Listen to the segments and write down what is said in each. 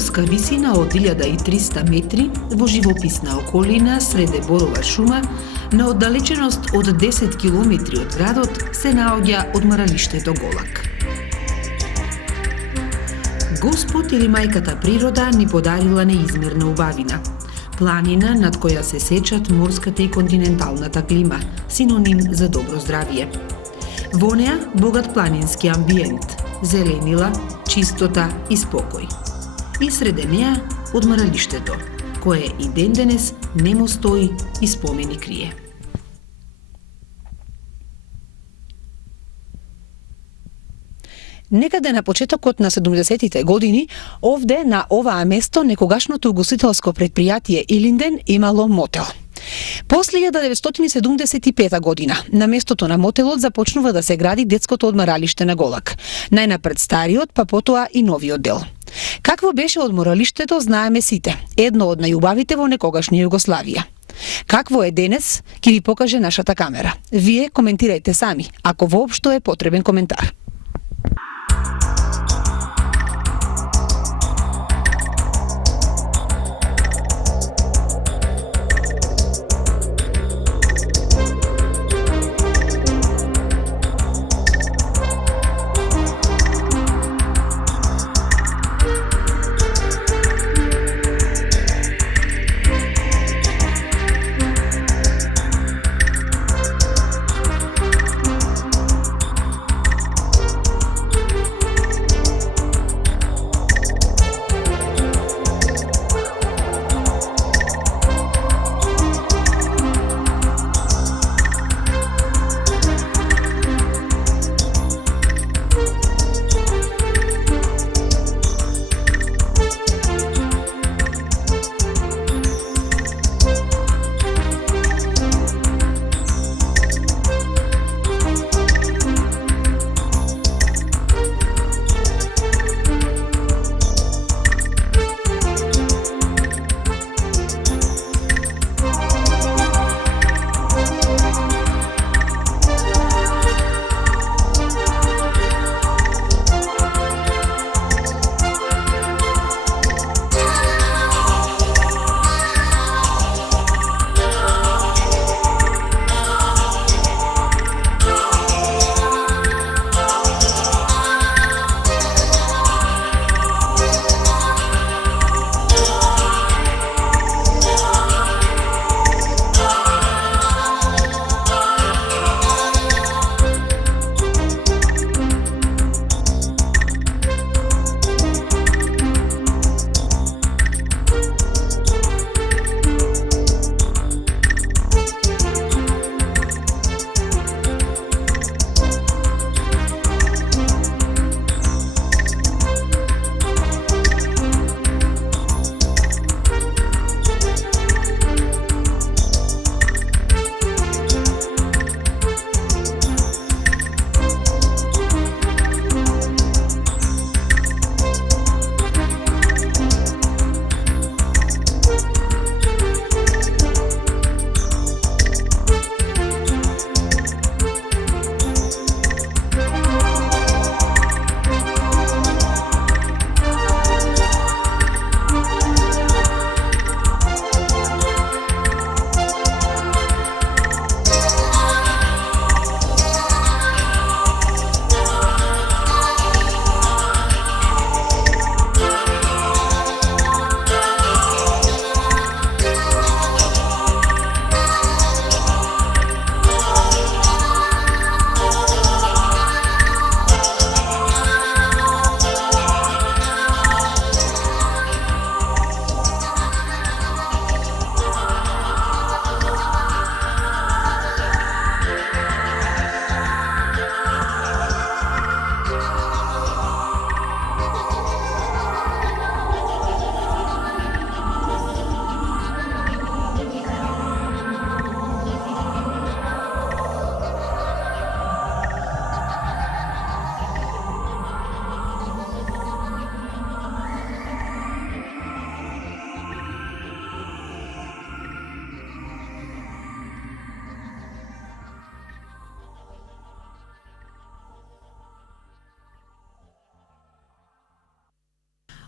горска висина од 1300 метри во живописна околина среде борова шума, на оддалеченост од 10 километри од градот се наоѓа одморалиштето Голак. Господ или мајката природа ни подарила неизмерна убавина. Планина над која се сечат морската и континенталната клима, синоним за добро здравје. Во неа богат планински амбиент, зеленила, чистота и спокој. И среде неа одморалиштето, кое и ден денес немо стои и спомени крие. Некаде на почетокот на 70-тите години, овде на оваа место некогашното угостителско предпријатие Илинден имало мотел. После 1975 година, на местото на мотелот започнува да се гради детското одморалиште на Голак. Најнапред стариот, па потоа и новиот дел. Какво беше одморалиштето, знаеме сите. Едно од најубавите во некогашна Југославија. Какво е денес, ќе ви покаже нашата камера. Вие коментирајте сами, ако воопшто е потребен коментар.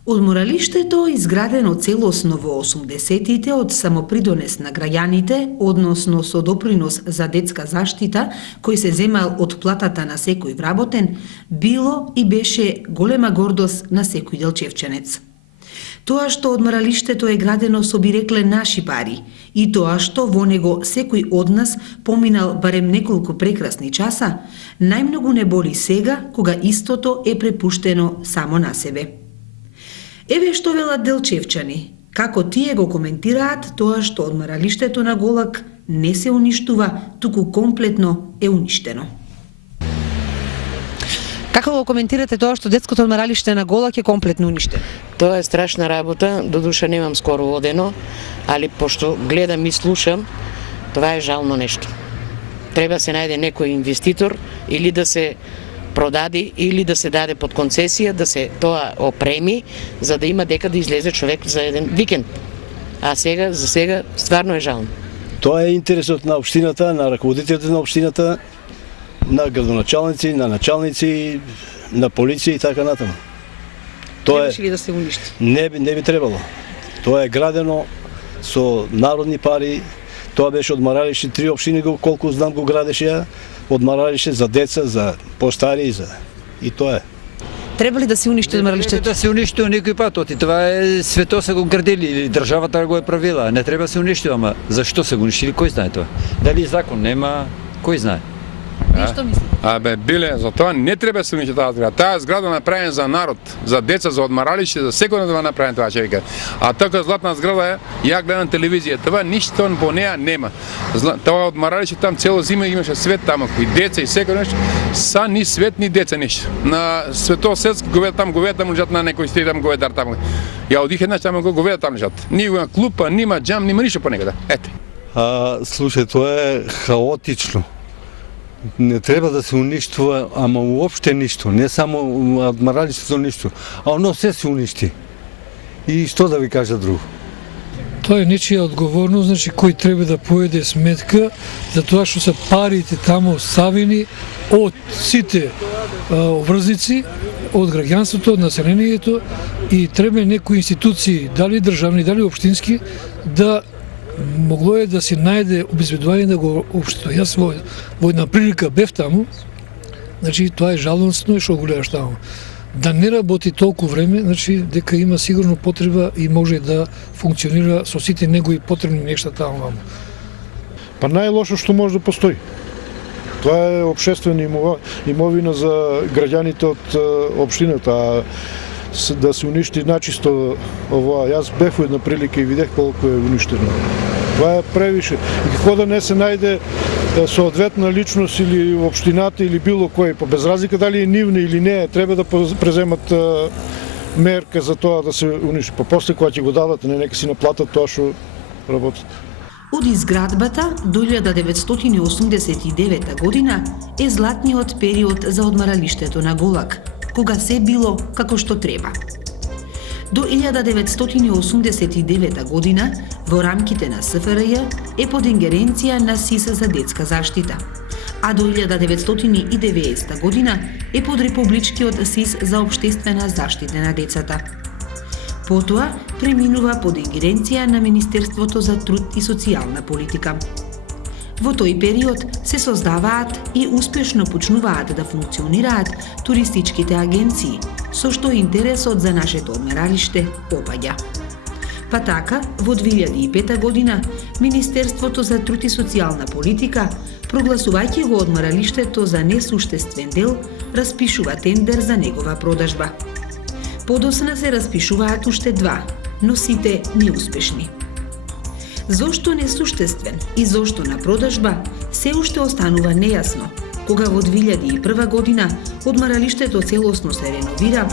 Одморалиштето, изградено целосно во 80-тите од самопридонес на граѓаните, односно со допринос за детска заштита, кој се земал од платата на секој вработен, било и беше голема гордост на секој делчевченец. Тоа што одморалиштето е градено со, би рекле, наши пари, и тоа што во него секој од нас поминал барем неколку прекрасни часа, најмногу не боли сега, кога истото е препуштено само на себе. Еве што велат делчевчани, како тие го коментираат тоа што одморалиштето на Голак не се уништува, туку комплетно е уништено. Како го коментирате тоа што детското одморалиште на Голак е комплетно уништено? Тоа е страшна работа, додуша немам скоро одено, али пошто гледам и слушам, тоа е жално нешто. Треба се најде некој инвеститор или да се продаде или да се даде под концесија, да се тоа опреми, за да има дека да излезе човек за еден викенд. А сега, за сега, стварно е жално. Тоа е интересот на општината, на раководителите на општината, на градоначалници, на началници, на полиција и така натаму. Тоа Требаше ли да се уништи? не би требало. Тоа е градено со народни пари. Тоа беше одморалиште, 3 општини колку знам го градеше ја, одморалиште за деца, за постари, и тоа е. Треба ли да се уништи одморалиштето? Да се уништува некој пат, оти тоа е свето се го градили или државата го е правила, не треба се уништува, ама зашто се го уништили, кој знае тоа? Дали закон нема, кој знае? Што мисли? Биле, за тоа не треба се уништи таа зграда. Таа зграда направена за народ, за деца, за одморалиште, за секој да направен тоа човека. А така златна зграда е, ја гледам телевизија, тоа ништо по неа нема. Тоа одморалиште там цело зима имаше свет таму, и деца и секој нешто, са ни свет ни деца ништо. На Светосетски говеда там лежат на некој стри там говедар таму. Ја одих еднаш таму говеда там лежат. Нима клупа, нима џам, нима ништо понекаде. Ете. Слушај, тоа е хаотично. Не треба да се уништува, ама уопште ништо, не само одморалиштето ништо, а оно се уништи. И што да ви кажа друго? Тоа е нечија одговорност, значи кој треба да поеде сметка за тоа што се парите таму ставени од сите обврзници, од граѓанството, од населението, и треба некои институции, дали државни, дали општински, да могло е да се најде обезбедување да го општува. Јас во една прилика бев таму, значи тоа е жалостно и што го гледаш таму. Да не работи толку време, значи дека има сигурно потреба и може да функционира со сите негови потребни нешта таму. Па најлошо што може да постои. Тоа е општествена имовина за граѓаните од општината, да се уништи начисто ова. Јас бев во една прилика и видех колку е уништено. Тоа е превише. И како да не се најде соодветна личност или општината или било кој, па без разлика дали е нивна или не, треба да преземат мерка за тоа да се уништи. Па после кога ќе го дадат, не нека си наплатат тоа што работат. Од изградбата до 1989 година е златниот период за одморалиштето на Голак, кога се било како што треба. До 1989 година, во рамките на СФРЈ, е под ингеренција на СИС за детска заштита, а до 1990 година е под републичкиот СИС за општествена заштита на децата. Потоа преминува под ингеренција на Министерството за труд и социјална политика. Во тој период се создаваат и успешно почнуваат да функционираат туристичките агенции, со што интересот за нашето одморалиште опаѓа. Па така, во 2005 година, Министерството за труд и социјална политика, прогласувајќи го одморалиштето за несуштествен дел, распишува тендер за негова продажба. Подосна се распишуваат уште 2, но сите неуспешни. Зошто несуштествен и зошто на продажба се уште останува нејасно, кога во 2001 година одморалиштето целосно се реновира,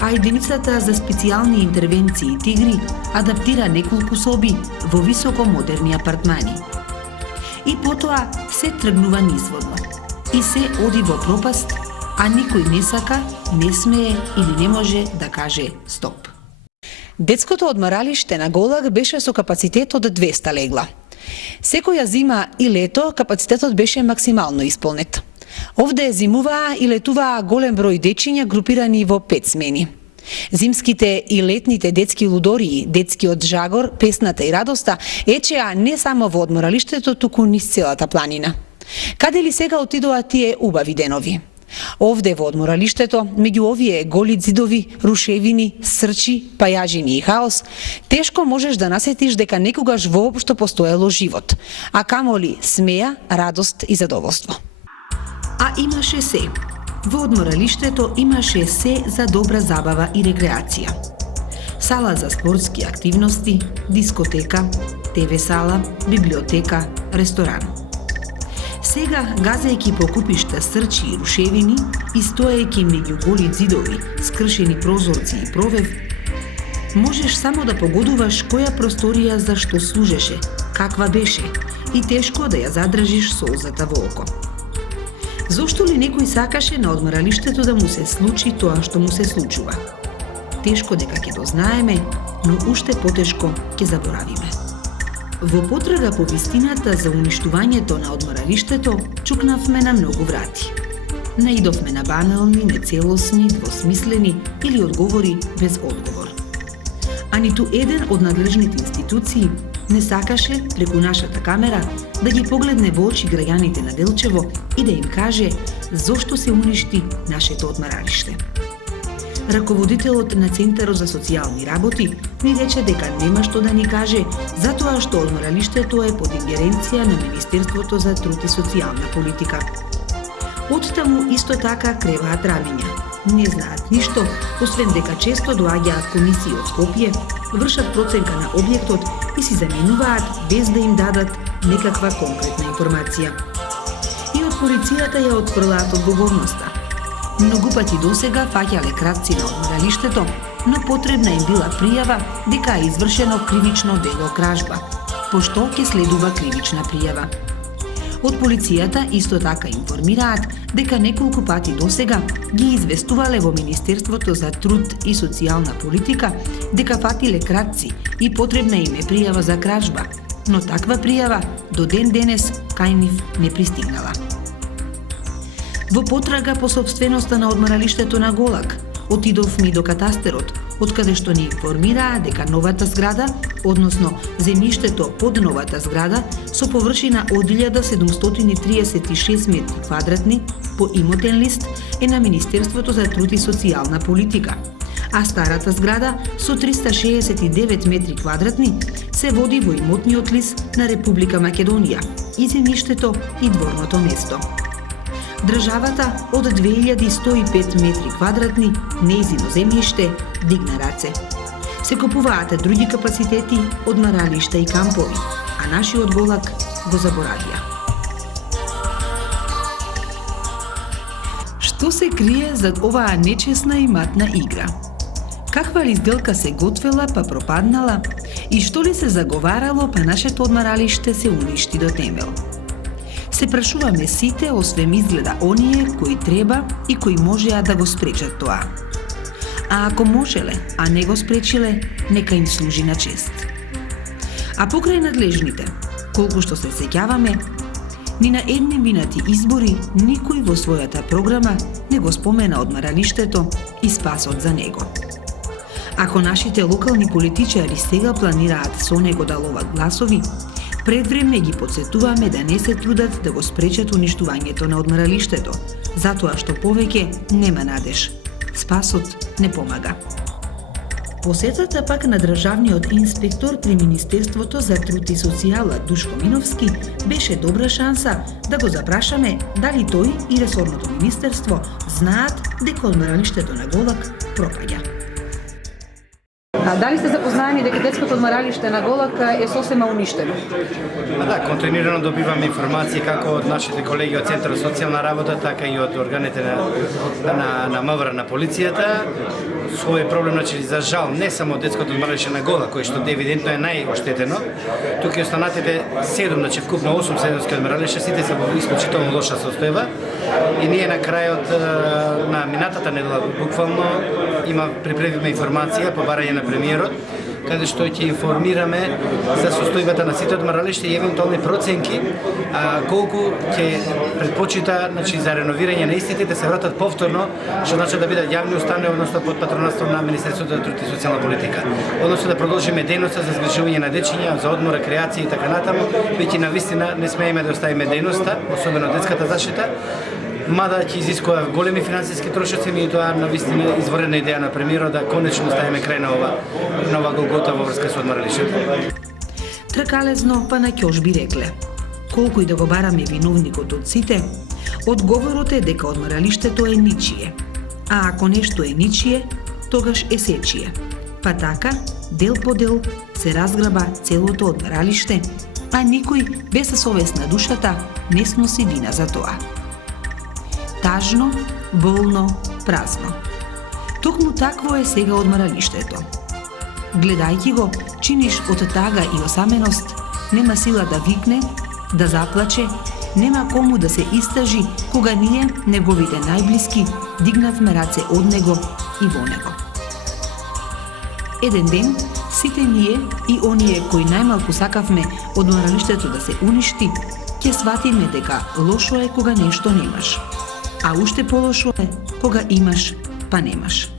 а единицата за специјални интервенции Тигри адаптира неколку соби во високо модерни апартмани. И потоа се тргнува низводно. И се оди во пропаст, а никој не сака, не смее или не може да каже стоп. Детското одморалиште на Голак беше со капацитет од 200 легла. Секоја зима и лето капацитетот беше максимално исполнет. Овде зимуваа и летуваа голем број дечиња групирани во 5 смени. Зимските и летните детски лудории, детскиот жагор, песната и радоста ечеа не само во одморалиштето, туку низ целата планина. Каде ли сега отидоа тие убави денови? Овде во одморалиштето, меѓу овие голи зидови, рушевини, срчи, пајажини и хаос, тешко можеш да насетиш дека некогаш воопшто постоело живот, а камоли смеја, радост и задоволство. А имаше се. Во одморалиштето имаше се за добра забава и рекреација. Сала за спортски активности, дискотека, ТВ сала, библиотека, ресторан. Сега, газејќи по купишта срчи и рушевини и стоејќи меѓу голи зидови, скршени прозорци и провев, можеш само да погодуваш која просторија за што служеше, каква беше и тешко да ја задржиш солзата во око. Зошто ли некој сакаше на одморалиштето да му се случи тоа што му се случува? Тешко дека ќе дознаеме, но уште потешко ќе заборавиме. Во потрага по вистината за уништувањето на одморалиштето, чукнавме на многу врати. Наидовме на банални, нецелосни, двосмислени или одговори без одговор. А ниту еден од надлежните институции не сакаше преку нашата камера да ги погледне во очи граѓаните на Делчево и да им каже зошто се уништи нашето одморалиште. Раководителот на Центарот за социјални работи ни рече дека нема што да ни каже затоа што одморалиштето е под ингеренција на Министерството за труд и социјална политика. Оттаму исто така креваат рамиња. Не знаат ништо, освен дека често доаѓаат комисии од Скопје, вршат проценка на објектот и си заменуваат без да им дадат некаква конкретна информација. И од полицијата ја отфрлаат одговорноста. Многу пати досега фаќале кравци на одморалиштето, но потребна им била пријава дека е извршено кривично дело кражба, пошто ќе следува кривична пријава. Од полицијата исто така информираат дека неколку пати досега ги известувале во Министерството за труд и социјална политика дека фатиле крадци и потребна им е пријава за кражба, но таква пријава до ден денес кај нив не пристигнала. Во потрага по собственоста на одморалиштето на Голак, отидовме до катастерот, откаде што ни информираа дека новата зграда, односно земјиштето под новата зграда, со површина од 1736 метри квадратни по имотен лист е на Министерството за труд и социјална политика, а старата зграда со 369 метри квадратни се води во имотниот лист на Република Македонија и земјиштето и дворното место. Државата од 2105 метри квадратни нејзино земјиште дигна раце. Се купуваат други капацитети, одморалишта и кампови, а нашиот Голак го заборавија. Што се крие зад оваа нечесна и матна игра? Каква ли сделка се готвела па пропаднала и што ли се заговарало па нашето одморалиште се уништи до темел? Се прашуваме сите, освен изгледа оние кои треба и кои можеа да го спречат тоа. А ако можеле, а не го спречиле, нека им служи на чест. А покрај надлежните, колку што се сеќаваме, ни на едни минати избори никој во својата програма не го спомена одморалиштето и спасот за него. Ако нашите локални политичари сега планираат со него да ловат гласови, пред време ги подсетуваме да не се трудат да го спречат уништувањето на одморалиштето, затоа што повеќе нема надеж. Спасот не помага. Посетата пак на државниот инспектор при Министерството за труд и социјала Душко Миновски беше добра шанса да го запрашаме дали тој и ресорното министерство знаат дека одморалиштето на Голак пропаѓа. Дали сте запознаени дека детското одморалиште на Голак е сосема уништено? Да, континуирано добиваме информации како од нашите колеги од Центарот за социјална работа, така и од органите на МВР на полицијата. Свој проблем, значи, за жал, не само детското одморалиште на Голак, кој што евидентно е најоштетено, тука и останатите 7, значи вкупно 8 седомски одморалишта, сите се во исклучително лоша состојба. И ние на крајот на минатата недела буквално приправивме информација по барање на премиерот каде што ќе информираме за состојбата на сите одмаралишта и евентуални проценки колку ќе предпочита за реновирање на истите да се вратат повторно, што значи да бидат јавни установи, односно под патронатството на Министерството за труд и социјална политика. Односно да продолжиме дејноста за згрижување на дечиња, за одмор, рекреација и така натаму, веќе навистина не смееме да оставиме дејноста, особено детската заштита, мада ќе изискува големи финансиски трошоци, меѓутоа навистина изворена идеја на премиерот да конечно ставиме крај на ова голгота во врска со одмаралиштето. Тркалезно па на ќош би рекле. Колку и да го бараме виновникот од сите, одговорот е дека одмаралиштето е ничие. А ако нешто е ничие, тогаш е сечие. Па така, дел по дел, се разграба целото одмаралиште, а никој без совест на душата не сноси вина за тоа. Тажно, болно, празно. Токму такво е сега одмаралиштето. Гледајќи го, чиниш од тага и осаменост, нема сила да викне, да заплаче, нема кому да се истажи кога ние, неговите најблиски, дигнавме раце од него и во него. Еден ден, сите ние и оние кои најмалку сакавме одмаралиштето да се уништи, ќе сватиме дека лошо е кога нешто немаш, а уште полошо е кога имаш па немаш.